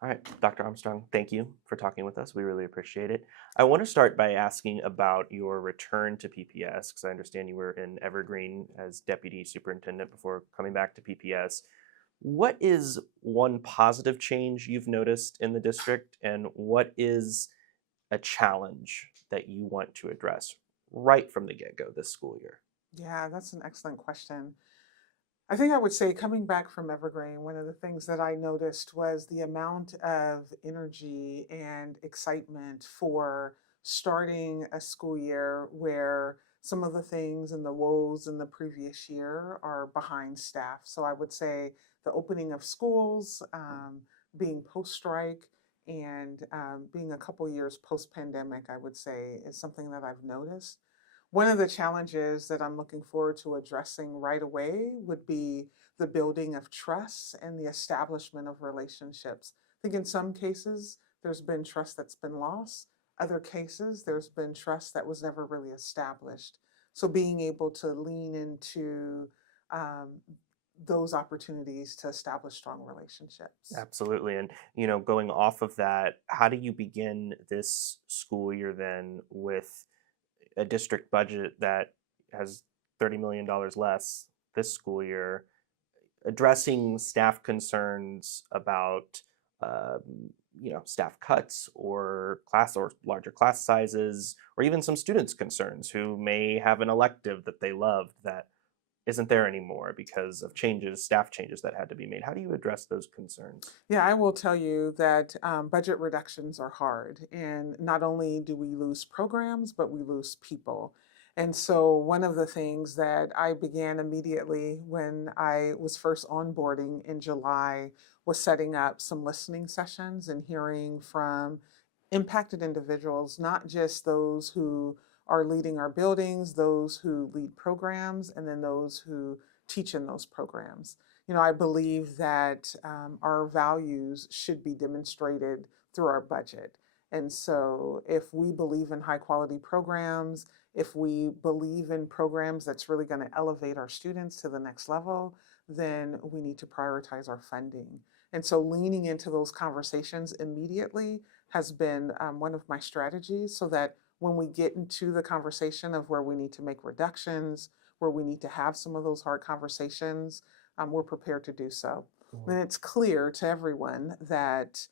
All right, Dr. Armstrong, thank you for talking with us. We really appreciate it. I want to start by asking about your return to PPS because I understand you were in Evergreen as deputy superintendent before coming back to PPS. What is one positive change you've noticed in the district, and what is a challenge that you want to address right from the get go this school year? Yeah, that's an excellent question. I think I would say coming back from Evergreen, one of the things that I noticed was the amount of energy and excitement for starting a school year where some of the things and the woes in the previous year are behind staff. So I would say the opening of schools, being post strike, and being a couple years post pandemic, I would say is something that I've noticed. One of the challenges that I'm looking forward to addressing right away would be the building of trust and the establishment of relationships. I think in some cases, there's been trust that's been lost. Other cases, there's been trust that was never really established. So being able to lean into um, those opportunities to establish strong relationships. Absolutely. And, going off of that, how do you begin this school year then with a district budget that has $30 million less this school year, addressing staff concerns about staff cuts or class or larger class sizes, or even some students' concerns who may have an elective that they loved that isn't there anymore because of changes, staff changes that had to be made. How do you address those concerns? Yeah, I will tell you that budget reductions are hard. And not only do we lose programs, but we lose people. And so, one of the things that I began immediately when I was first onboarding in July was setting up some listening sessions and hearing from impacted individuals, not just those who are leading our buildings, those who lead programs, and then those who teach in those programs. I believe that our values should be demonstrated through our budget. And so, if we believe in high quality programs, if we believe in programs that's really going to elevate our students to the next level, then we need to prioritize our funding. And so, leaning into those conversations immediately has been one of my strategies so that when we get into the conversation of where we need to make reductions, where we need to have some of those hard conversations, we're prepared to do so. Mhm. And it's clear to everyone that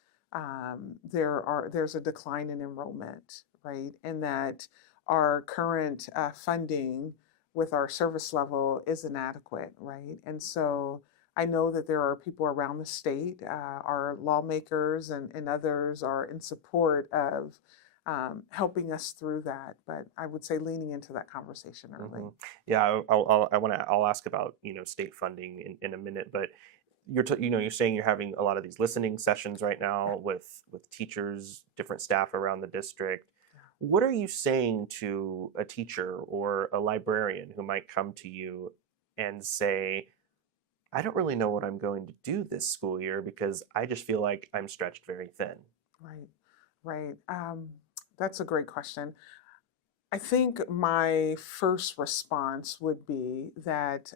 there's a decline in enrollment, right? And that our current funding with our service level is inadequate, right? And so I know that there are people around the state, our lawmakers and others are in support of helping us through that. But I would say leaning into that conversation early. Mhm. Yeah, I'll ask about state funding in a minute, but you're saying you're having a lot of these listening sessions right Yeah, now with teachers, different staff around the district. yeah. What are you saying to a teacher or a librarian who might come to you and say, "I don't really know what I'm going to do this school year because I just feel like I'm stretched very thin." Right, right. That's a great question. I think my first response would be that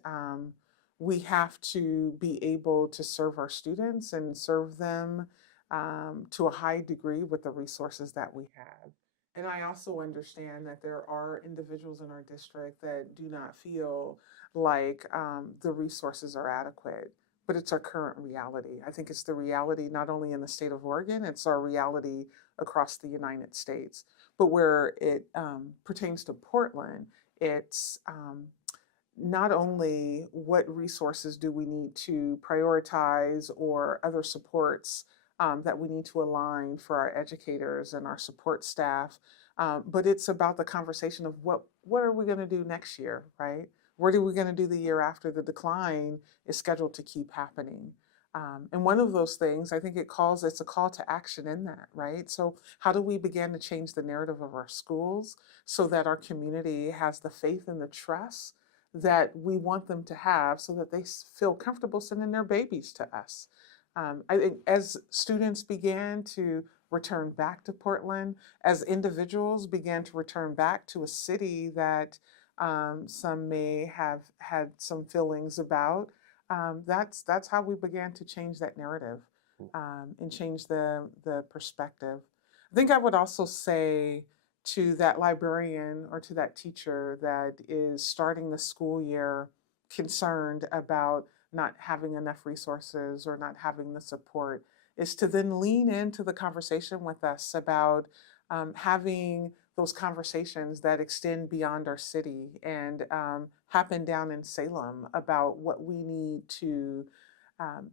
we have to be able to serve our students and serve them to a high degree with the resources that we have. And I also understand that there are individuals in our district that do not feel like the resources are adequate, but it's our current reality. I think it's the reality not only in the state of Oregon, it's our reality across the United States. But where it pertains to Portland, it's not only what resources do we need to prioritize or other supports that we need to align for our educators and our support staff, but it's about the conversation of what are we going to do next year, right? What are we going to do the year after the decline is scheduled to keep happening? And one of those things, I think it's a call to action in that, right? So, how do we begin to change the narrative of our schools so that our community has the faith and the trust that we want them to have so that they feel comfortable sending their babies to us? I think as students began to return back to Portland, as individuals began to return back to a city that some may have had some feelings about, that's how we began to change that narrative. and change the perspective. I think I would also say to that librarian or to that teacher that is starting the school year concerned about not having enough resources or not having the support is to then lean into the conversation with us about having those conversations that extend beyond our city and happen down in Salem about what we need to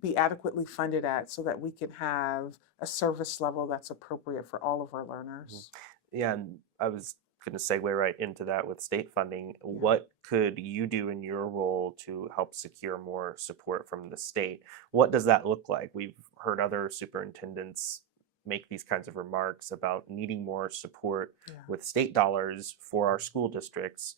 be adequately funded at so that we can have a service level that's appropriate for all of our Mhm. learners. Yeah, and I was going to segue right into that with state funding. Yeah. What could you do in your role to help secure more support from the state? What does that look like? We've heard other superintendents make these kinds of remarks about needing more support Yeah. with state dollars for our school districts.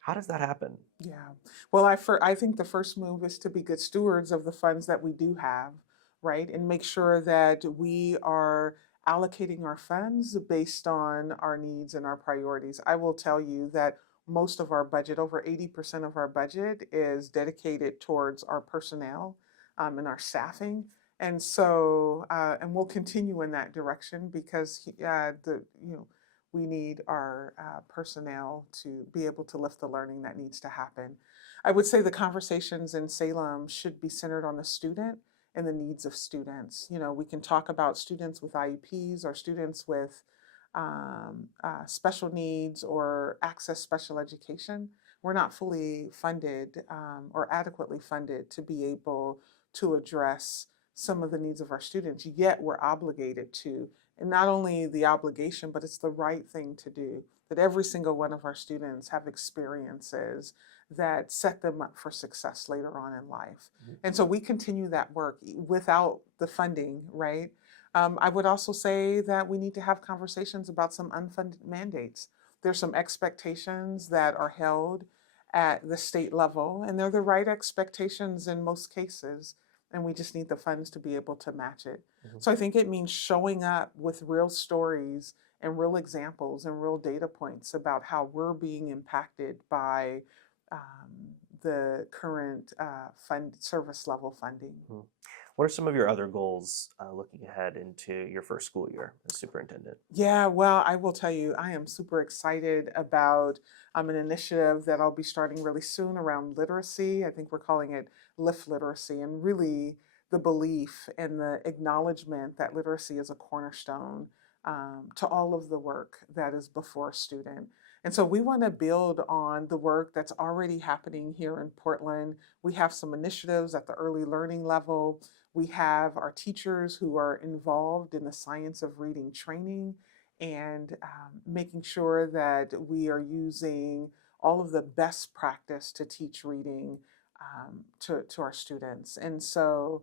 How does that happen? Yeah. Well, I think the first move is to be good stewards of the funds that we do have, right? And make sure that we are allocating our funds based on our needs and our priorities. I will tell you that most of our budget, over 80% of our budget, is dedicated towards our personnel and our staffing. And so, and we'll continue in that direction because we need our personnel to be able to lift the learning that needs to happen. I would say the conversations in Salem should be centered on the student and the needs of students. You know, we can talk about students with IEPs or students with special needs or access special education. We're not fully funded or adequately funded to be able to address some of the needs of our students, yet we're obligated to. And not only the obligation, but it's the right thing to do. That every single one of our students have experiences that set them up for success later on in life. Mhm. And so we continue that work without the funding, right? I would also say that we need to have conversations about some unfunded mandates. There's some expectations that are held at the state level, and they're the right expectations in most cases, and we just need the funds to be able to match it. Mhm. So I think it means showing up with real stories and real examples and real data points about how we're being impacted by the current fund service level funding. Mhm. What are some of your other goals looking ahead into your first school year as superintendent? Yeah, well, I will tell you, I am super excited about an initiative that I'll be starting really soon around literacy. I think we're calling it Lift Literacy, and really the belief and the acknowledgement that literacy is a cornerstone to all of the work that is before a student. And so we want to build on the work that's already happening here in Portland. We have some initiatives at the early learning level. We have our teachers who are involved in the science of reading training and making sure that we are using all of the best practice to teach reading to our students. And so,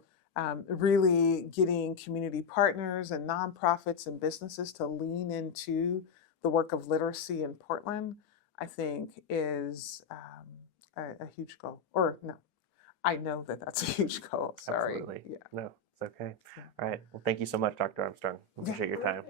really getting community partners and nonprofits and businesses to lean into the work of literacy in Portland, I think is a huge goal. Or no, I know that that's a huge goal. Sorry. Absolutely. Yeah. No, it's okay. Yeah. All right. Well, thank you so much, Dr. Armstrong. Yeah. Appreciate your time.